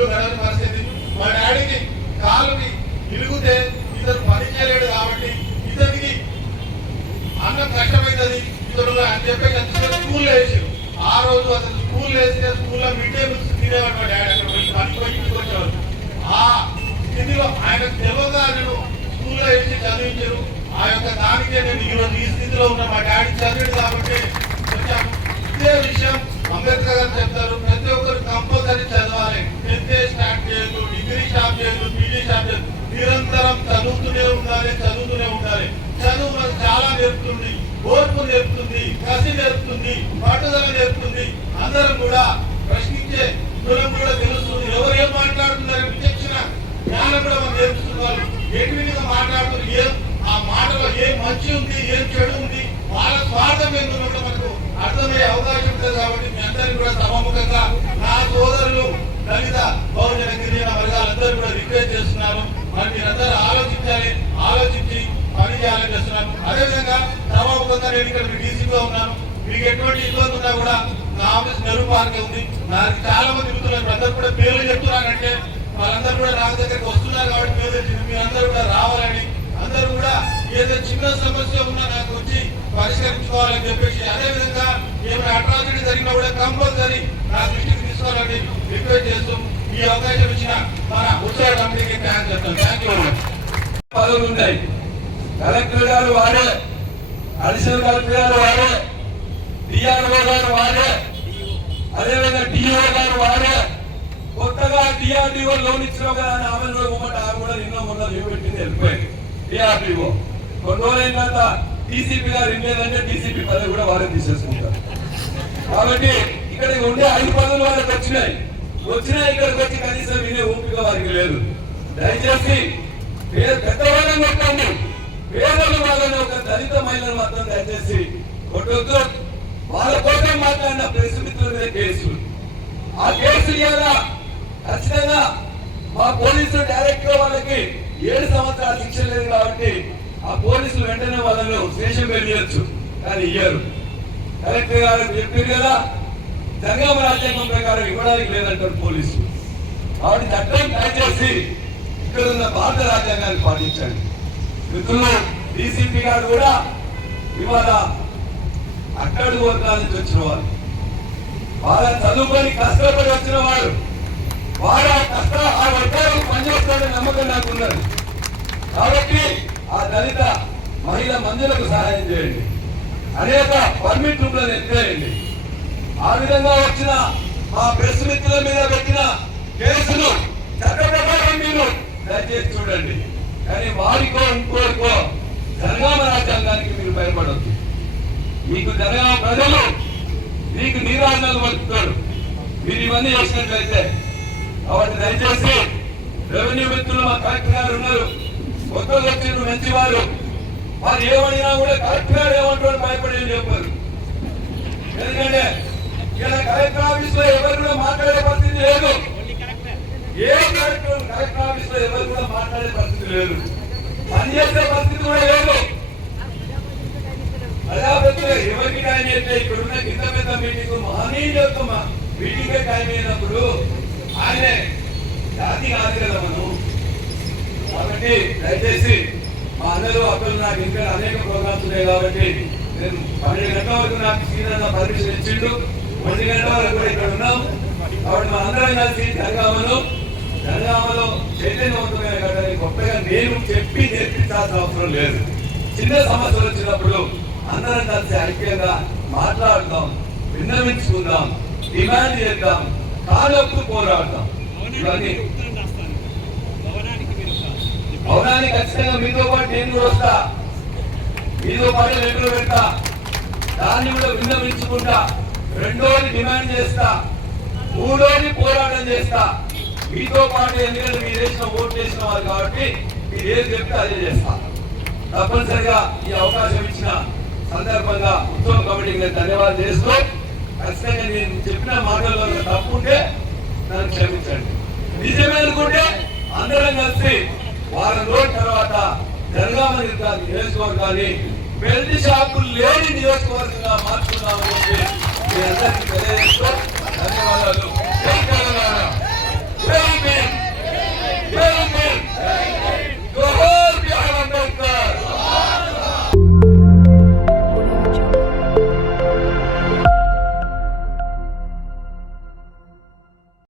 ఇల్లు గడవని పరిస్థితి. మా డాడీకి కాలుకి ఇరుగుతే ఇతను పని చేయలేడు కాబట్టి ఇతనికి అన్నం కష్టమవుతుంది ఇతడు అని చెప్పేసి స్కూల్లో వేసారు. ఆ రోజు అతను స్కూల్ వేస్తే స్కూల్లో మిడ్ డే మీల్స్ తినేవాడు మా డాడీ. అక్కడ పోయి పని పోయి ఇంటికి వచ్చేవాడు. ఆ స్థితిలో ఆయన తెలియగా నేను స్కూల్లో వేసి చదివించారు. ఆ యొక్క దానికే నేను ఈరోజు ఈ స్థితిలో ఉన్న మా డాడీ చదివాడు కాబట్టి వచ్చాను. ఇదే విషయం అంబేద్కర్ గారు చెప్తారు, ప్రతి ఒక్కరు కంపల్సరీ చదవాలి. 10th స్టార్ట్ చేయొద్దు, డిగ్రీ స్టాప్ చేయొద్దు, పీజీ స్టాప్ చేయొద్దు, నిరంతరం చదువుతూనే ఉండాలి. చదువు మనకు చాలా నేర్పుతుంది, ఓర్పు నేర్పుతుంది, కసి నేర్పుతుంది, పట్టుదల నేర్పుతుంది. అందరం కూడా ప్రశ్నించే గుణం కూడా తెలుస్తుంది. ఎవరు ఏం మాట్లాడుతున్నారు విచక్షణ జ్ఞానం కూడా మనం నేర్పుతున్నారు. ఎటువిగా మాట్లాడుతున్నారు, ఏం ఆ మాటలో ఏం మంచి ఉంది, ఏం చెడు ఉంది, వాళ్ళ స్వార్థం ఏందో కూడా మనకు అర్థమయ్యే అవకాశం ఉంటుంది. కాబట్టి మీ అందరినీ కూడా సభాముఖంగా నా సోదరులు దళిత బహుజన గిరిజన వర్గాలందరూ కూడా రిక్వెస్ట్ చేస్తున్నారు. మరి మీరందరూ ఆలోచించాలి, ఆలోచించి పని చేయాలని చేస్తున్నాను. అదేవిధంగా సభాముఖంగా నేను ఇక్కడ డీసీగా ఉన్నాను. మీకు ఎటువంటి ఇబ్బంది ఉన్నా కూడా నా ఆఫీస్ నెహ్రూ పార్కే ఉంది. నాకు చాలా మంది తిరుగుతున్నారు. అందరూ కూడా పేర్లు చెప్తున్నానంటే వాళ్ళందరూ కూడా నాకు దగ్గరికి వస్తున్నారు కాబట్టి పేరు తెచ్చింది. మీరందరూ కూడా రావాలని, అందరూ కూడా ఏదో చిన్న సమస్య ఉన్నా నాకు వచ్చి పరిష్కరించుకోవాలని చెప్పేసి, అదేవిధంగా ఏమైనా అట్రాసిటీ జరిగినా కూడా కంపల్సరీ నా దృష్టికి తీసుకోవాలని రిక్వెస్ట్ చేస్తూ ఈ అవకాశం ఇచ్చిన మన ఉత్సవ కమిటీకి థ్యాంక్స్ చెప్తాను. Thank you. పదవులు ఉన్నాయి. కలెక్టర్ గారు వారే, అడిషనల్ కలెక్టర్ గారు వారే, డిఆర్ఓ గారు వారే, అదేవిధంగా డిఓ గారు వారే. కొత్తగా డిఆర్డిఓ లోన్ ఇచ్చినావు కదా అని ఆమె కూడా నిన్న మొన్న లీవ్ పెట్టింది, వెళ్ళిపోయింది డిఆర్డిఓ. కొన్ని రోజులైన తర్వాత డీసీపీ గారు లేదంటే డీసీపీ పదవి కూడా వారే తీసేసుకుంటారు. కాబట్టి ఇక్కడ ఉండే 5 పదవులు వాళ్ళకి వచ్చినాయి. ఇక్కడికి వచ్చి కనీసం వినే ఓపిక వారికి లేదు. దయచేసి పెద్దవాళ్ళని కొట్టండి, పేదలు వాళ్ళని ఒక దళిత మహిళలు మాత్రం దయచేసి కొట్టొద్దు. వాళ్ళ కోసం మాట్లాడిన ప్రెస్ మిత్రుల మీద కేసులు, ఆ కేసులు ఇవ్వాలా ఖచ్చితంగా మా పోలీసులు డైరెక్ట్ గా వాళ్ళకి 7 సంవత్సరాల శిక్ష లేదు కాబట్టి ఆ పోలీసులు వెంటనే వాళ్ళను స్టేషన్ వెళ్ళవచ్చు, కానీ ఇయ్యరు. కలెక్టర్ గారు చెప్పారు కదా, జంగమ రాజ్యాంగం ప్రకారం ఇవ్వడానికి లేదంటారు పోలీసులు. కాబట్టి చట్టం దయచేసి ఇక్కడ ఉన్న భారత రాజ్యాంగాన్ని పాటించండి. మిత్రులు, డీసీపీ గారు కూడా ఇవాళ అట్టడుగు వర్గాల నుంచి వచ్చిన వారు, వాళ్ళ చదువుకొని కష్టపడి వచ్చిన వారు, వాళ్ళ ఆ వర్గాలకు పనిచేస్తారనే నమ్మకం నాకున్నది. కాబట్టి ఆ దళిత మహిళ మందులకు సహాయం చేయండి, అనేక పర్మిట్ రూమ్లను ఎత్తేయండి. ఆ విధంగా వచ్చిన మా ప్రెస్ మిత్రుల మీద పెట్టిన కేసులు చట్ట ప్రకారం మీరు దయచేసి చూడండి. కానీ వారికో ఇంకోరికో జనగామ రాజ్యాంగానికి మీరు భయపడద్దు. మీకు జనగామ ప్రజలు మీకు నీరాజనాలు పలుకుతారు మీరు ఇవన్నీ చేసినట్లయితే. కాబట్టి దయచేసి రెవెన్యూ మిత్రులు మా కలెక్టర్ గారు ఉన్నారు, కొత్తగా వచ్చిన మంచివారు, వారు ఏమడినా కూడా కలెక్టర్ గారు ఏమంటారు భయపడి చెప్పారు. ఎందుకంటే ఇలా కలెక్టర్ ఆఫీస్ లో ఎవరు కూడా మాట్లాడే పరిస్థితి లేదు. ఏ కలెక్టర్ ఆఫీస్ లో ఎవరు కూడా మాట్లాడే పరిస్థితి లేదు, పనిచేసే పరిస్థితి కూడా లేదు. ప్రజాప్రతినిధులు ఎవరికి టైం అయితే ఇక్కడ ఉన్న కింద పెద్ద మీటింగ్ మహనీయుల యొక్క మీటింగ్ టైం అయినప్పుడు ఆయనే జాతి కాదు కదా మనం. కాబట్టి దయచేసి మా అందరూ అక్కడ నాకు ఇంకా అనేక ప్రోగ్రామ్స్ ఉన్నాయి కాబట్టి నేను 12 గంటల వరకు నాకు సీనియర్ పర్మిషన్ ఇచ్చిండు. 1 గంట వరకు కూడా ఇక్కడ ఉన్నాం. కాబట్టి మా అందరం కలిసి జనగామలో చైతన్యవంతమైన గడ్డని గొప్పగా నేను చెప్పి నేర్పించాల్సిన అవసరం లేదు. చిన్న సమస్యలు వచ్చినప్పుడు అందరం కలిసి ఐక్యంగా మాట్లాడదాం, విన్నవించుకుందాం, డిమాండ్ చేద్దాం, కాలొప్పు పోరాడదాం. ఇవన్నీ భవనానికి ఖచ్చితంగా మీతో పాటు నేను కూడా వస్తా, మీతో పాటు లెటర్లు పెడతా, దాన్ని కూడా విన్నవించుకుంటా, 2వది డిమాండ్ చేస్తా, 3వది పోరాటం చేస్తా మీతో పాటు. ఎందుకంటే మీరు వేసిన ఓటు చేసిన వారు కాబట్టి మీరు ఏది చెప్తే అదే చేస్తా. తప్పనిసరిగా ఈ అవకాశం ఇచ్చిన సందర్భంగా ఉత్సవ కమిటీకి నేను ధన్యవాదాలు చేస్తూ, ఖచ్చితంగా నేను చెప్పిన మాటల్లో తప్పు ఉంటే నన్ను క్షమించండి. నిజమే అనుకుంటే అందరం కలిసి వారం రోజుల తర్వాత జనగామ నియోజకవర్గాన్ని బెల్ట్ షాపులు లేని నియోజకవర్గంగా మార్చుకున్నామని చెప్పి మీ అందరికీ తెలియజేస్తూ ధన్యవాదాలు.